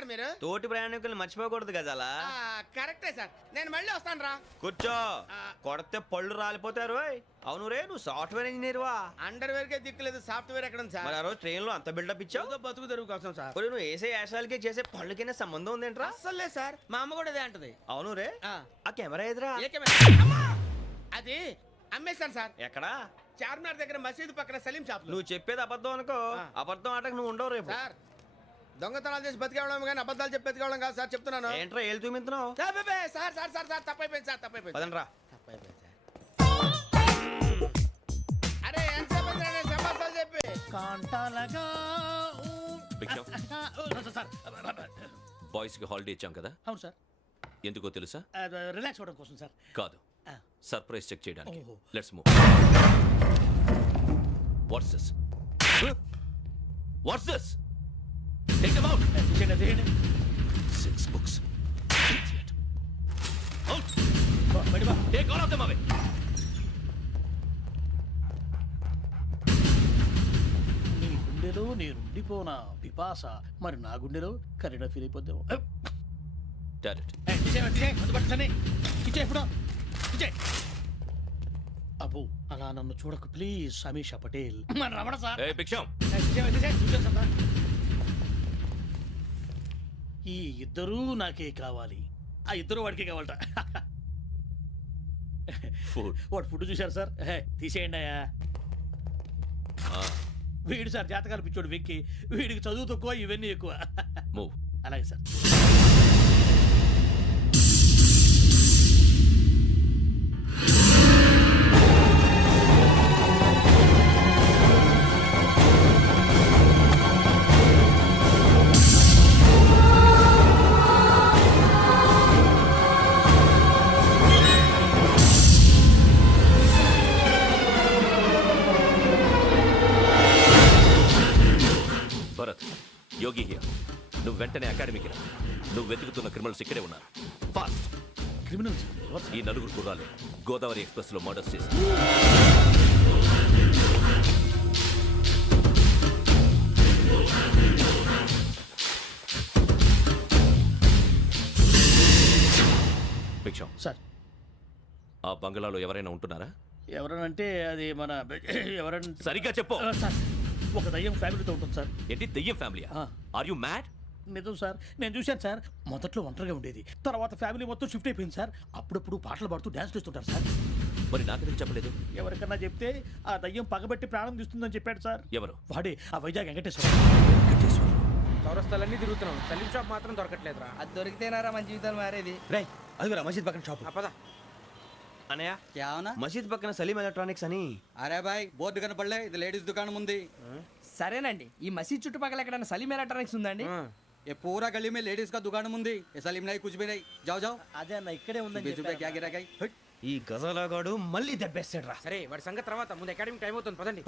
Sir మీరు? తోటి ప్రయాణికుల్ని మర్చిపోకూడదు గజాల. కరెక్టే సార్, నేను మళ్ళీ వస్తాను రా. కూర్చో, కొడితే పళ్ళు రాలిపోతారు. అవును రే, నువ్వు సాఫ్ట్వేర్ ఇంజనీర్ వా? అండర్వేర్ కే దిక్కులేదు, సాఫ్ట్వేర్ ఎక్కడ ఉంది సార్? మరి ఆ రోజు ట్రైన్ లో అంత బిల్డప్ ఇచ్చావు. బతుకు తెరువు కోసం సార్. నువ్వు వేసే యాశాలకి చేసే పళ్ళకైనా సంబంధం ఉందేంట్రా? అస్సలు లేదు సార్, మా అమ్మ కూడా అదే అంటది. అవును రే, ఆ కెమెరా ఎదురా? అది అమ్మేశాను సార్. ఎక్కడా? చార్మినార్ దగ్గర మసీదు పక్కన సలీం షాప్. నువ్వు చెప్పేది అబద్ధం అనుకో, అబద్ధం ఆటకు నువ్వు ఉండవు రేపు. సార్ దొంగతనాలు చేసి బతికేవడం కానీ అబద్ధాలు చెప్పి బతికేవడం కాదు సార్, చెప్తున్నాను. ఏంట్రా ఏళ్ళు చూపించినావు? సార్ సార్ సార్ సార్ తప్పైపోయింది సార్, తప్పైపోయింది. పదండ్రా. తప్పైపోయింది సార్. అరే ఎంత సమాసాలు చెప్పి కాంటాలగా బాయ్స్ కి హాలిడే ఇచ్చాం కదా? అవును సార్. ఎందుకో తెలుసా? రిలాక్స్ అవ్వడం కోసం సార్. కాదు, సర్ప్రైజ్ చెక్ చేయడానికి. Let's move. What's this? What's this? Take them out. 6 books. Idiot. Out. Take all of them away. నీ గుండెలో నేనుండిపోనా పిపాస, మరి నా గుండెలో కరీడా ఫీల్ అయిపోద్దాము. Direct. అబ్బో అలా నన్ను చూడకు please, Sameesha Patel. Ramana sir. Hey, Biksham. ఈ ఇద్దరూ నాకే కావాలి, ఆ ఇద్దరు వాడికే కావాలట. Food. వాడు ఫుడ్ చూశారు సార్, తీసేయండి అయ్యా. వీడు సార్ జాతకాలు పిచ్చోడు వెక్కి, వీడికి చదువు తక్కువ ఇవన్నీ ఎక్కువ. Move. అలాగే సార్. Bharat, Yogi here. నువ్వు వెంటనే అకాడమీకి రా. నువ్వు వెతుకుతున్న క్రిమినల్స్ ఇక్కడే ఉన్నారు. ఫాస్ట్. క్రిమినల్స్? ఈ నలుగురు కుర్రాలు గోదావరి ఎక్స్ప్రెస్ లో మర్డర్స్ చేసి భిక్షం సార్. ఆ బంగ్లాలో ఎవరైనా ఉంటున్నారా? ఎవరనంటే అది మన ఎవరైనా సరిగ్గా చెప్పు సార్. ఒక దయ్యం ఫ్యామిలీతో ఉంటుంది సార్. ఏంటి దెయ్యం ఫ్యామిలీ? Are you mad? నిజం సార్, నేను చూశాను సార్. మొదట్లో ఒంటరిగా ఉండేది, తర్వాత ఫ్యామిలీ మొత్తం షిఫ్ట్ అయిపోయింది సార్. అప్పుడప్పుడు పాటలు పాడుతూ డ్యాన్స్ చేస్తుంటారు సార్. మరి నాకెందుకు చెప్పలేదు? ఎవరికన్నా చెప్తే ఆ దయ్యం పగబెట్టి ప్రాణం తీస్తుందని చెప్పాడు సార్. ఎవరు? వాడే, ఆ వైజాగ్ వెంకటేశ్వర. చౌరస్తాలన్నీ తిరుగుతున్నాం, సలీం షాప్ మాత్రం దొరకట్లేదురా. అది దొరికితేనారా మన జీవితాలు మారేది. రే అదిగురా మసీద్ పక్కన షాప్. పదా అనయ్య, क्या होना? మసీద్ పక్కన సలీం ఎలక్ట్రానిక్స్ అని. అరే బాయ్, బోర్డు కనపడలే, ఇది లేడీస్ దుకాణం ఉంది. సరేనండి, ఈ మసీద్ చుట్టుపక్కల ఎక్కడైనా సలీం ఎలక్ట్రానిక్స్ ఉందండి? ये पूरा गली में लेडीज का दुकान मुंदी, ये सलीम नहीं कुछ भी नहीं. जाओ जाओ. అదే అన్న ఇక్కడే ఉందని बीस रुपए क्या गिरा गई? ఈ గజాలగాడు మళ్ళీ దెబ్బేస్తాడు రా. సరే వాడి సంగతి తర్వాత, ముందు అకాడమీ టైం అవుతుంది, పదండి.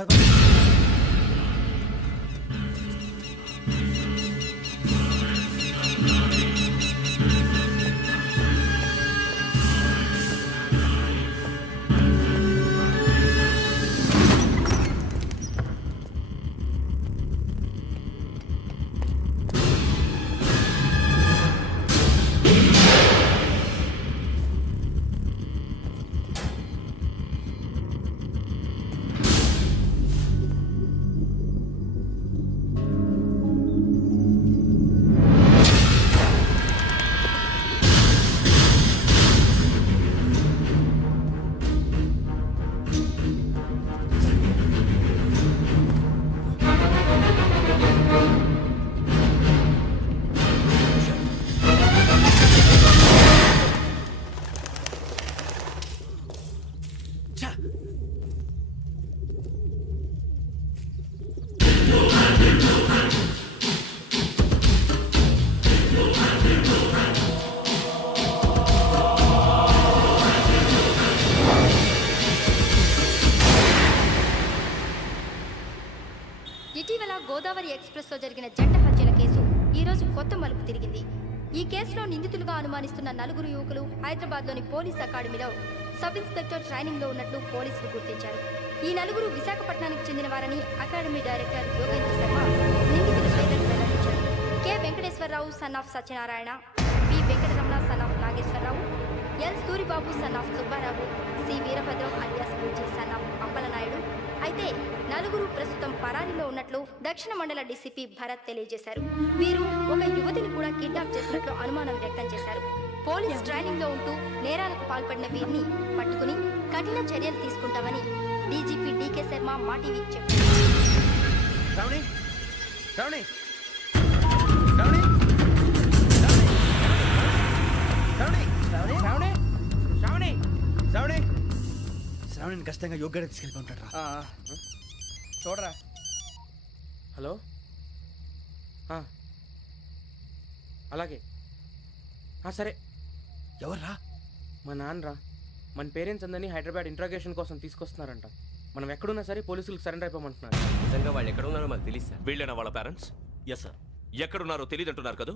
ఇటీవల గోదావరి ఎక్స్ప్రెస్ లో జరిగిన జంట హత్యల కేసు ఈ రోజు కొత్త మలుపు తిరిగింది. ఈ కేసులో నిందితులుగా అనుమానిస్తున్న నలుగురు యువకులు హైదరాబాద్లోని పోలీస్ అకాడమీలో సబ్ ఇన్స్పెక్టర్ ట్రైనింగ్ లో ఉన్నట్లు పోలీసులు గుర్తించారు. ఈ నలుగురు విశాఖపట్నానికి చెందిన వారని అకాడమీ డైరెక్టర్ యోగేంద్ర శర్మ నిందితుల పేర్లను వెల్లడించారు. K Venkateswararao, son of Satyanarayana, P Venkataramana son of Nageswararao, L Suribabu son of Subbarao, C Veerabhadram alias Bujji son of Appalanaidu. అయితే నలుగురు ప్రస్తుతం పరారీలో ఉన్నట్లు దక్షిణ మండల డీసీపీ భరత్ తెలియజేశారు. వీరు ఒక యువతిని కూడా కిడ్నాప్ చేసినట్లు అనుమానం వ్యక్తం చేశారు. పోలీస్ ట్రైనింగ్ లో ఉంటూ నేరాలకు పాల్పడిన వీరిని పట్టుకుని కఠిన చర్యలు తీసుకుంటామని డీజీపీ డీకే శర్మ మా టీవీకి చెప్పారు. శ్రావణి శ్రావణి శ్రావణి శ్రావణి శ్రావణి శ్రావణి శ్రావణి శ్రావణి శ్రావణిని ఖచ్చితంగా యోగ్యంగా తీసుకెళ్ళి ఉంటాడు రా. చూడరా. హలో అలాగే సరే. ఎవర్రా? మా నాన్నరా. మన పేరెంట్స్ అందరినీ హైదరాబాద్ ఇంట్రాగేషన్ కోసం తీసుకొస్తున్నారంట. మనం ఎక్కడున్నా సరే పోలీసులకు సరెండర్ అయిపోమంటున్నారు. నిజంగా వాళ్ళు ఎక్కడ ఉన్నారో మాకు తెలియదు సార్. వీళ్ళైనా వాళ్ళ పేరెంట్స్? Yes sir. ఎక్కడున్నారో తెలియదంటున్నారు కదా.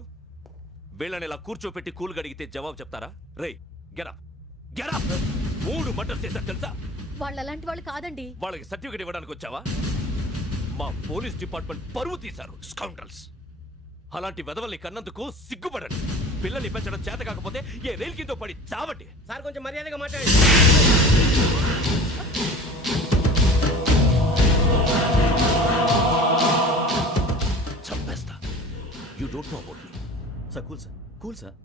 వీళ్ళని ఇలా కూర్చోపెట్టి కూల్ గడిగితే జవాబు చెప్తారా? రేయ్ గెటప్ గెటప్. 3 మర్డర్స్ చేశారు తెలుసా? వాళ్ళు అలాంటి వాళ్ళు కాదండి. వాళ్ళకి సర్టిఫికేట్ ఇవ్వడానికి వచ్చావా? మా పోలీస్ డిపార్ట్మెంట్ పరువు తీశారు స్కౌండ్రల్స్. అలాంటి వెధవల్ని కన్నందుకు సిగ్గుపడండి. పిల్లల్ని పెంచడం చేత కాకపోతే ఏ రైలు కింద పడి చావండి. సార్ కొంచెం మర్యాదగా మాట్లాడండి. చంపేస్తా. You don't know about me. Sir cool sir.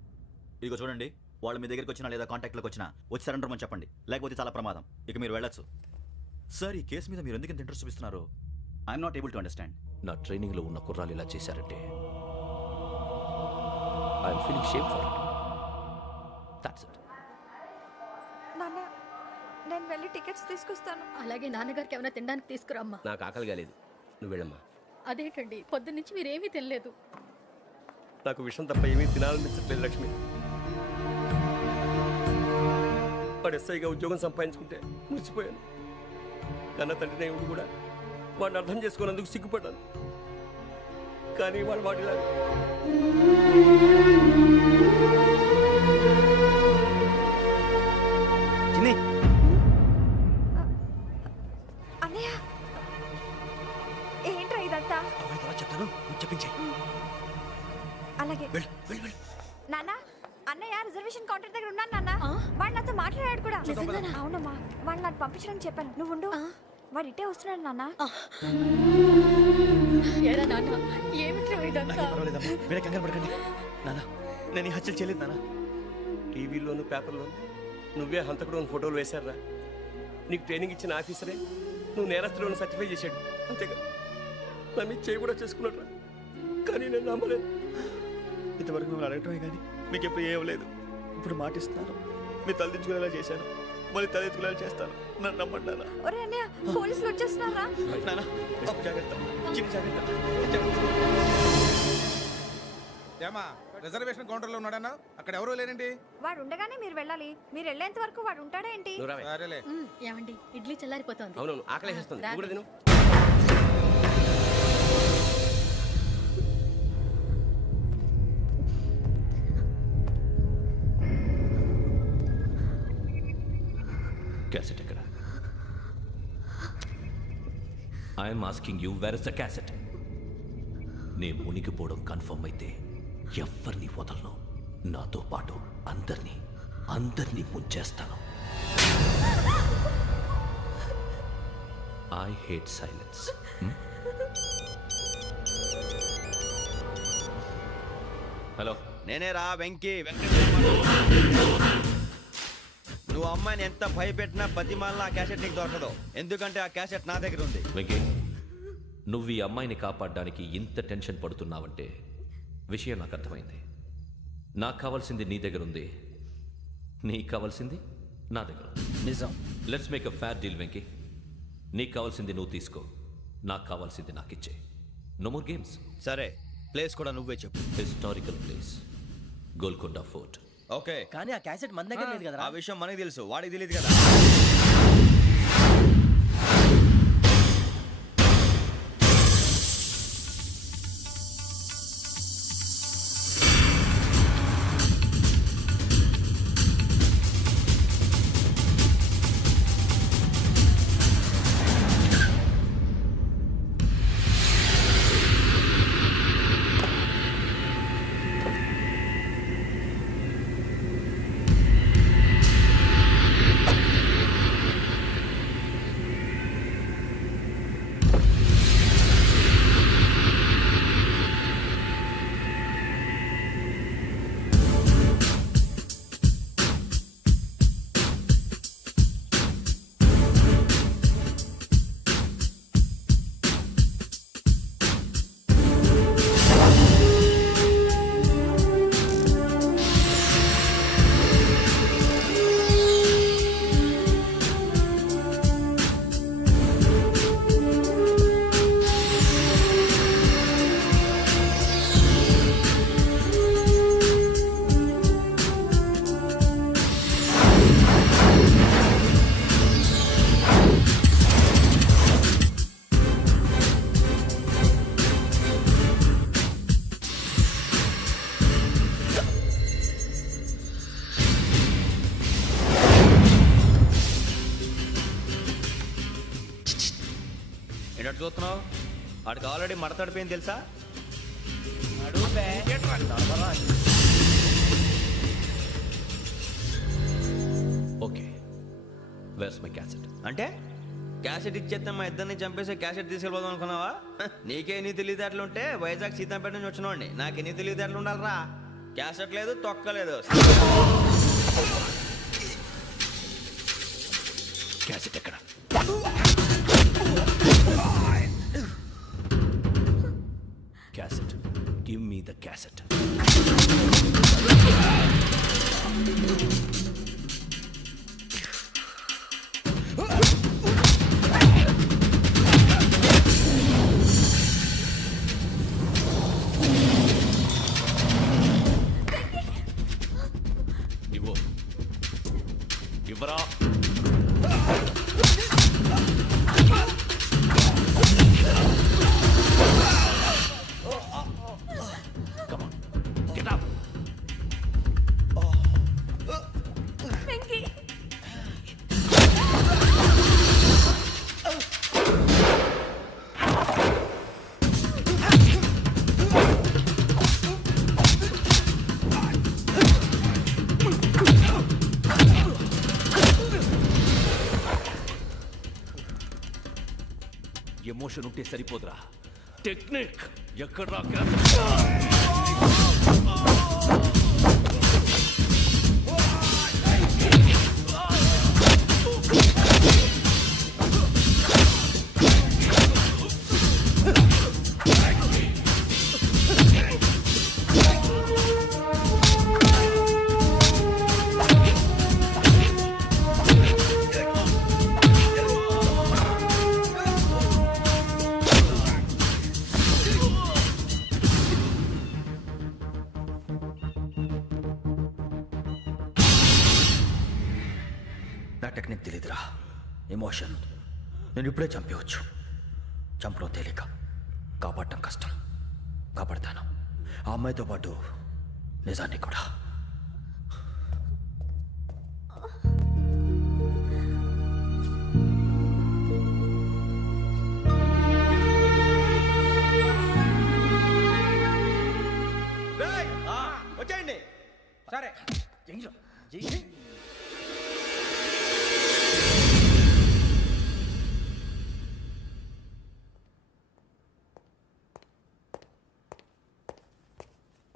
ఇదిగో చూడండి, వాళ్ళు మీ దగ్గరికి వచ్చినా లేదా కాంటాక్ట్లోకి వచ్చినా వచ్చి సరెండర్ అని చెప్పండి, లేకపోతే చాలా ప్రమాదం. ఇక మీరు వెళ్ళొచ్చు. సార్, ఈ కేసు మీద మీరు ఎందుకు ఇంత ఇంట్రెస్ట్ చూపిస్తున్నారు? I'm not able to understand. నా ట్రైనింగ్ లో ఉన్న కుర్రాలు ఇలా చేశారంటే I'm feeling shame for it. That's it. నాన్న, నేను వెళ్ళి టికెట్స్ తీసుకొస్తాను. అలాగే నాన్నగారికి ఏమైనా తినడానికి తీసుకురమ్మా. నాకు ఆకలి కాలేదు, నువ్వు వెళ్ళమ్మా. అదేంటండి, పొద్దున్నుంచి మీరేమీ తినలేదు. నాకు విషయం తప్ప ఏమీ తినాలనిపించట్లేదు లక్ష్మి. వాడు ఎస్ఐగా ఉద్యోగం సంపాదించుకుంటే మురిసిపోయాను. కన్న తండ్రినే ఉండి కూడా వాడిని అర్థం చేసుకున్నందుకు సిగ్గుపడ్డాను. కానీ వాడు వాడిలా అన్నయ్య, ఏంట్రా ఇదంతా? చెప్తాను, చెప్పించే. అలాగే నాన్న, అన్నయ్య రిజర్వేషన్ కౌంటర్ దగ్గర ఉన్నాను నాన్న. వాడు నాతో మాట్లాడాడు కూడా. అవునమ్మా, వాడు నాకు పంపించడానికి చెప్పాను. నువ్వు ఉండు, వాడు ఇట్టే వస్తున్నాడు నాన్న. మీరే కంగారు పడకండి నాన్న. నేను ఈ హత్యలు చేయలేదు నాన్న. టీవీలోను పేపర్లోను నువ్వే హంతకుడు ఫోటోలు వేశారా? నీకు ట్రైనింగ్ ఇచ్చిన ఆఫీసరే నువ్వు నేరస్తులను సర్టిఫై చేశాడు. అంతేగా నా మీద చేయి కూడా చేసుకున్నాడు. కానీ నేను నమ్మలేదు. ఇంతవరకు మిమ్మల్ని అడగటమే కానీ మీకు ఎప్పుడు ఏం లేదు. ఇప్పుడు మాటిస్తున్నాను, మీరు తలదించుకునేలా చేశాను, మళ్ళీ తలెత్తుకునేలా చేస్తాను. నన్ను నమ్మండి నాన్న. ఒరే అన్నయ్య, పోలీసులు వచ్చేస్తున్నారా? నాన్న జాగ్రత్త, చిన్న జాగ్రత్త. ఏమా రిజర్వేషన్ కౌంటర్లో ఉన్నాడన్నా? అక్కడ ఎవరూ లేనండి. వాడు ఉండగానే మీరు వెళ్ళాలి. మీరు వెళ్ళేంత వరకు వాడు ఉంటాడా ఏంటి? సరేలే. ఏమండి, ఇడ్లీ చల్లారిపోతుంది. అవును, ఆకలి వేస్తుంది. నువ్వు కూడా తిను. క్యాసెట్ ఎక్కడ? I'm asking you, where is the cassette? నే మునిగిపోవడం కన్ఫర్మ్ అయితే ఎవ్వరిని వదలను. నాతో పాటు అందరినీ ముంచేస్తాను. I hate silence. హలో, నేనేరా వెంకీ నువ్వు అమ్మాయిని ఎంత భయపెట్టినా బతిమాలినా ఆ క్యాసెట్ నీకు దొరకదు. ఎందుకంటే ఆ క్యాసెట్ నా దగ్గర ఉంది. వెంకీ, నువ్వు ఈ అమ్మాయిని కాపాడడానికి ఇంత టెన్షన్ పడుతున్నావంటే విషయం నాకు అర్థమైంది. నాకు కావాల్సింది నీ దగ్గర ఉంది, నీకు కావాల్సింది నా దగ్గర ఉంది. నిజం. Let's make a fair deal Venky. నీకు కావాల్సింది నువ్వు తీసుకో, నాకు కావాల్సింది నాకు ఇచ్చే. No more games. సరే, ప్లేస్ కూడా నువ్వే చెప్పు. Historical place, Golconda fort. Okay, కానీ ఆ క్యాసెట్ మన దగ్గర లేదు కదా. ఆ విషయం మనకి తెలుసు, వాడికి తెలియదు కదా. వాడికి ఆల్రెడీ మడతడిపోయింది తెలుసా? Okay, where's my cassette? అంటే క్యాసెట్ ఇచ్చేస్తే మా ఇద్దరిని చంపేసి క్యాసెట్ తీసుకెళ్ళిపోదాం అనుకున్నావా? నీకే ఎన్ని తెలివితేటలు ఉంటే వైజాగ్ సీతంపేట నుంచి వచ్చినోడిని నాకు ఎన్ని తెలివితేటలు ఉండాలిరా? క్యాసెట్ లేదు, తొక్కలేదు. క్యాసెట్ ఎక్కడ? Cassette, give me the cassette. ఇవ్వు, ఇవ్వరా. Come on, get up. Emotion ఉంటే సరిపోదురా, టెక్నిక్ ఎక్కడ? నా టెక్నిక్ తెలీదురా, ఎమోషన్. నేను ఇప్పుడే చంపేవచ్చు. చంపడం తేలిక, కాపాడటం కష్టం. కాపాడతాను, ఆ అమ్మాయితో పాటు నిజాన్ని కూడా. వచ్చేయండి. సరే.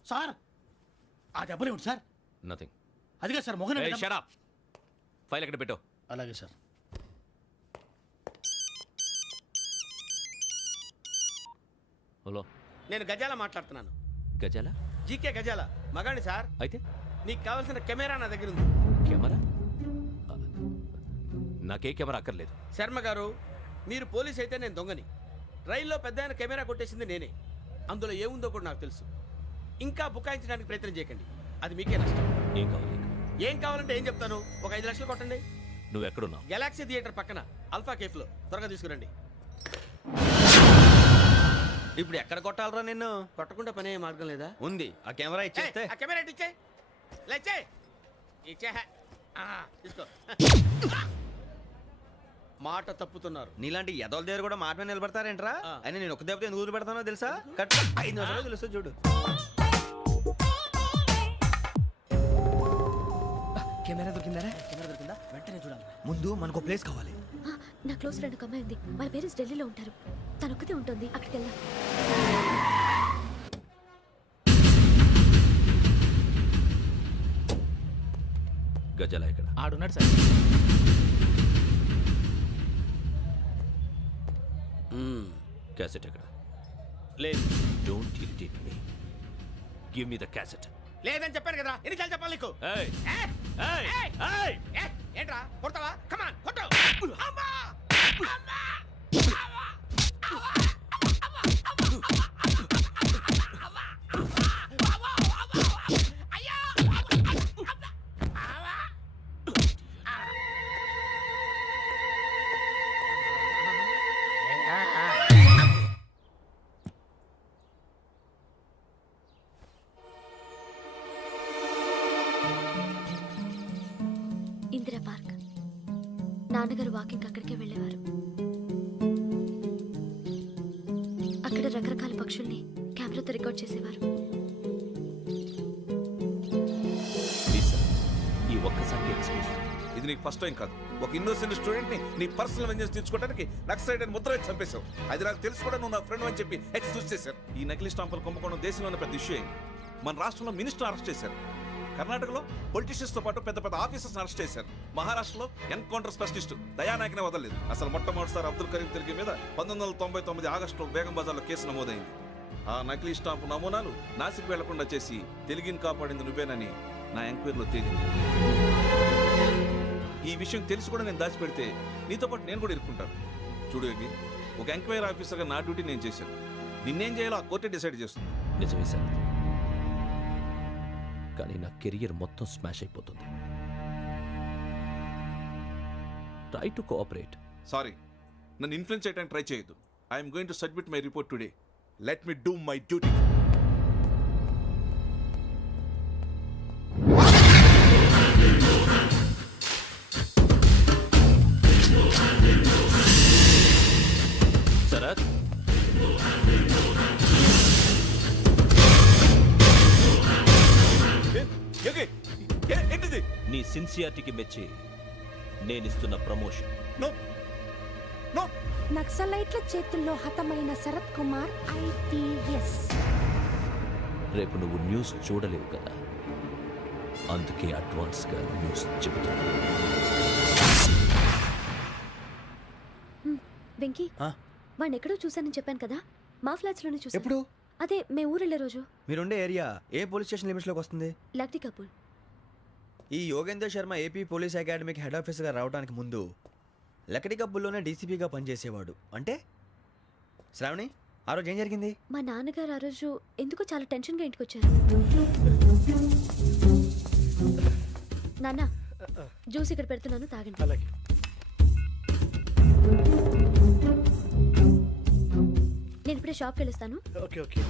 సార్ ఆ దెబ్బలేమిటి సార్? నథింగ్. అదిగా సార్ మొహన్ షట్ అప్. ఫైల్ ఎక్కడ పెట్టు? అలాగే సార్. హలో, నేను గజాల మాట్లాడుతున్నాను. గజాల? జీకే గజాల మగాండి సార్. అయితే నీకు కావాల్సిన కెమెరా నా దగ్గర ఉంది. కెమెరా? నాకే కెమెరా అక్కర్లేదు. శర్మ గారు, మీరు పోలీస్ అయితే నేను దొంగని. రైల్లో పెద్ద ఆయన కెమెరా కొట్టేసింది నేనే. అందులో ఏముందో కూడా నాకు తెలుసు. ఇంకా బుకాయించడానికి ప్రయత్నం చేయకండి, అది మీకే నష్టం. ఏం కావాలి నీకు? ఏం కావాలంటే ఏం చెప్తాను. ఒక 5 లక్షలు కొట్టండి. నువ్వు ఎక్కడున్నావు? గెలాక్సీ థియేటర్ పక్కన అల్ఫా కేఫ్లో. త్వరగా తీసుకురండి. ఇప్పుడు ఎక్కడ కొట్టాలరా నిన్ను? కొట్టకుండా పనే మార్గం లేదా? ఉంది. ఆ కెమెరా ఇచ్చేస్తే. ఆ కెమెరా ఇచ్చే లేచే ఇచ్చే తీసుకో. మాట తప్పుతున్నారు. నీలాంటి ఎదల దగ్గర కూడా మాట మీద నిలబడతారేంట్రా? అయినా నేను ఒక దెబ్బతో ఎందుకు పెడతానో తెలుసా? కట్ 5 నిమిషాలు తెలుసు చూడు. కెమెరా దొరికిందా? వెంటనే చూడాలి. ముందు మనకు ప్లేస్ కావాలి. నా క్లోజ్ ఫ్రెండ్ ఒక అమ్మాయి ఉంది. వాళ్ళ పేరెంట్స్ ఢిల్లీలో ఉంటారు. తను ఒక్కతే ఉంటుంది. అక్కడికి వెళ్దాం. గజాల ఎక్కడ? ఆడున్నాడు సార్. క్యాసెట్ ఎక్కడ? లేదు. Don't irritate me. Give me the cassette. లేదని చెప్పాను కదా, ఎన్నిసార్లు చెప్పాలి నీకు? ఏయ్ ఏయ్ ఏయ్! ఏంట్రా కొడతావా? కమాన్ కొట్టు. అమ్మా! అమ్మా! ఇందిరా పార్క్. నాన్నగారు వాకింగ్ అక్కడికే వెళ్ళేవారు. రకరకాల పక్షుల్ని కెమెరాతో రికార్డ్ చేసేవారు. ప్లీజ్ సార్ ఈ ఒక్కసారికి ఎక్స్క్యూజ్. ఇది నీకు ఫస్ట్ టైం కాదు. ఒక ఇన్నోసెంట్ స్టూడెంట్ ని నీ పర్సనల్ వెంజెన్స్ తీర్చుకోవడానికి నక్సలైట్ అని ముద్ర వేసి చంపేశావు. అది నాకు తెలుసు కూడా నువ్వు నా ఫ్రెండ్ అని చెప్పి ఎక్స్క్యూజ్ చేశారు. ఈ నకిలీ స్టాంపులు కుంభకోణం దేశంలోనే పెద్ద ఇష్యూ అయింది. మన రాష్ట్రంలో మినిస్టర్ అరెస్ట్ చేశారు. కర్ణాటకలో పొలిటీషియన్స్ తో పాటు పెద్ద పెద్ద ఆఫీసర్స్ అరెస్ట్ చేశారు. మహారాష్ట్రలో ఎన్కౌంటర్ స్పెషలిస్ట్ దయానాయకనే వదలలేదు. అసలు మొట్టమొదటిసారి అబ్దుల్ కరీం తిరిగి మీద 1999 ఆగస్టులో బేగం బజార్లో కేసు నమోదైంది. ఆ నకిలీ స్టాంపు నమూనాలు నాసిక్ వెళ్లకుండా చేసి తెలుగుని కాపాడింది నువ్వేనని నా ఎంక్వైరీలో తేలింది. ఈ విషయం తెలిసి కూడా నేను దాచిపెడితే నీతో పాటు నేను కూడా ఇరుక్కుంటాను. చూడు యోగి, ఒక ఎంక్వైరీ ఆఫీసర్గా నా డ్యూటీ నేను చేశాను. నిన్నేం చేయాలో ఆ కోర్టే డిసైడ్ చేస్తుంది. నిజమే సార్, కానీ నా కెరియర్ మొత్తం స్మాష్ అయిపోతుంది. Try to cooperate. సారీ, నన్ను ఇన్ఫ్లుయెన్స్ చేయడానికి ట్రై చేయొద్దు. I'm going to submit my report today. Let me do my duty. Sarath, ఏంటిది? నీ సిన్సియారిటీకి మెచ్చి నేనిస్తున్న ప్రమోషన్. No no. నక్సలైట్ల చేతుల్లో హతమైన శరత్ కుమార్ IPS. రేపు నువ్వు న్యూస్ చూడలేవు కదా, అందుకే అడ్వాన్స్గా న్యూస్ చెబుతున్నా. వెంకీ, వాడిని ఎక్కడో చూశానని చెప్పాను కదా, మా ఫ్లాట్స్ లోనే చూసాను. ఎప్పుడు? అదే మేము ఊరెళ్ళే రోజు. మీరుండే ఏరియా ఏ పోలీస్ స్టేషన్ లిమిట్స్లోకి వస్తుంది? లక్టీ కపూర్. ఈ యోగేందర్ శర్మ ఏపీ పోలీస్ అకాడమీకి హెడ్ ఆఫీసర్గా రావడానికి ముందు లకడి కబ్బుల్లోనే డీసీపీగా పనిచేసేవాడు. అంటే శ్రావణి, ఆ రోజు ఏం జరిగింది? మా నాన్నగారు ఆ రోజు ఎందుకో చాలా టెన్షన్గా ఇంటికి వచ్చారు. నాన్న, జ్యూస్ ఇక్కడ పెడుతున్నాను, తాగండి. అలాగే. నేను ఇప్పుడే షాప్కి వెళ్ళొస్తాను. Okay okay.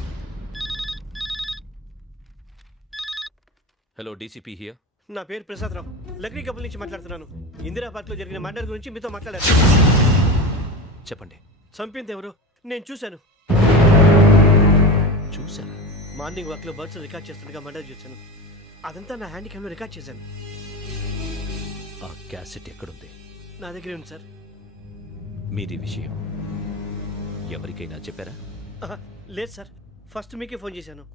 Hello, DCP here. నా పేరు ప్రసాదరావు, లక్డీ కపుల్ నుంచి మాట్లాడుతున్నాను. ఇందిరా పార్క్లో జరిగిన మర్డర్ గురించి మీతో మాట్లాడారు. చెప్పండి. చంపింది ఎవరు? నేను చూశాను. చూసారా? మార్నింగ్ వాక్లో బర్డ్స్ రికార్డ్ చేస్తుండగా మర్డర్ చూశాను. అదంతా నా హ్యాండ్ క్యామ్లో రికార్డ్ చేశాను. ఆ క్యాసెట్ ఎక్కడుంది? నా దగ్గరే ఉంది సార్. మీది విషయం ఎవరికైనా చెప్పారా? లేదు సార్, ఫస్ట్ మీకే ఫోన్ చేశాను.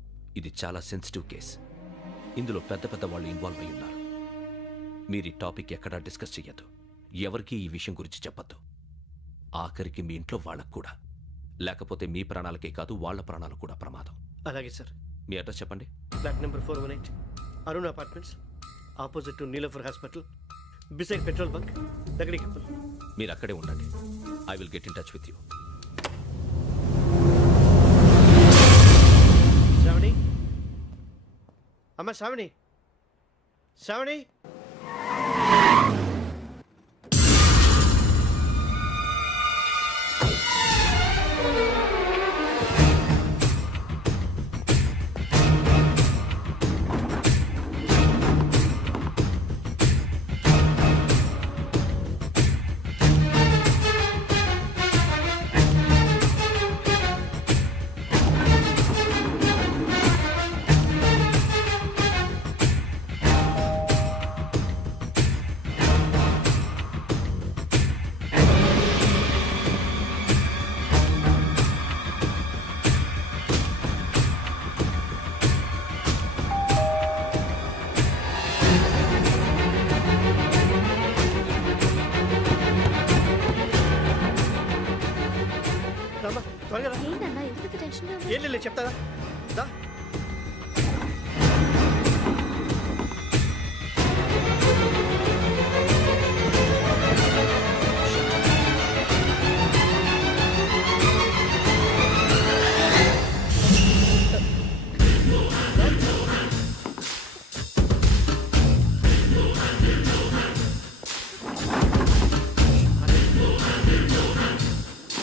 ఇది చాలా సెన్సిటివ్ కేస్. ఇందులో పెద్ద పెద్ద వాళ్ళు ఇన్వాల్వ్ అయి ఉన్నారు. మీరు ఈ టాపిక్ ఎక్కడా డిస్కస్ చెయ్యొద్దు. ఎవరికి ఈ విషయం గురించి చెప్పొద్దు. ఆఖరికి మీ ఇంట్లో వాళ్ళకు కూడా. లేకపోతే మీ ప్రాణాలకే కాదు, వాళ్ళ ప్రాణాలు కూడా ప్రమాదం. అలాగే సార్. మీ అడ్రస్ చెప్పండి. Flat number 418, Arun apartments, opposite to Niloufer hospital, beside petrol bunk, Lakdikapul. మీరు అక్కడే ఉండండి. I will get in touch with you. Sravani, అమ్మ శ్రావణి, శ్రావణి. త్వరగా రా. ఏంటన్నా ఎందుకు టెన్షన్గా ఉన్నారు? ఏం లేదు చెప్తారా.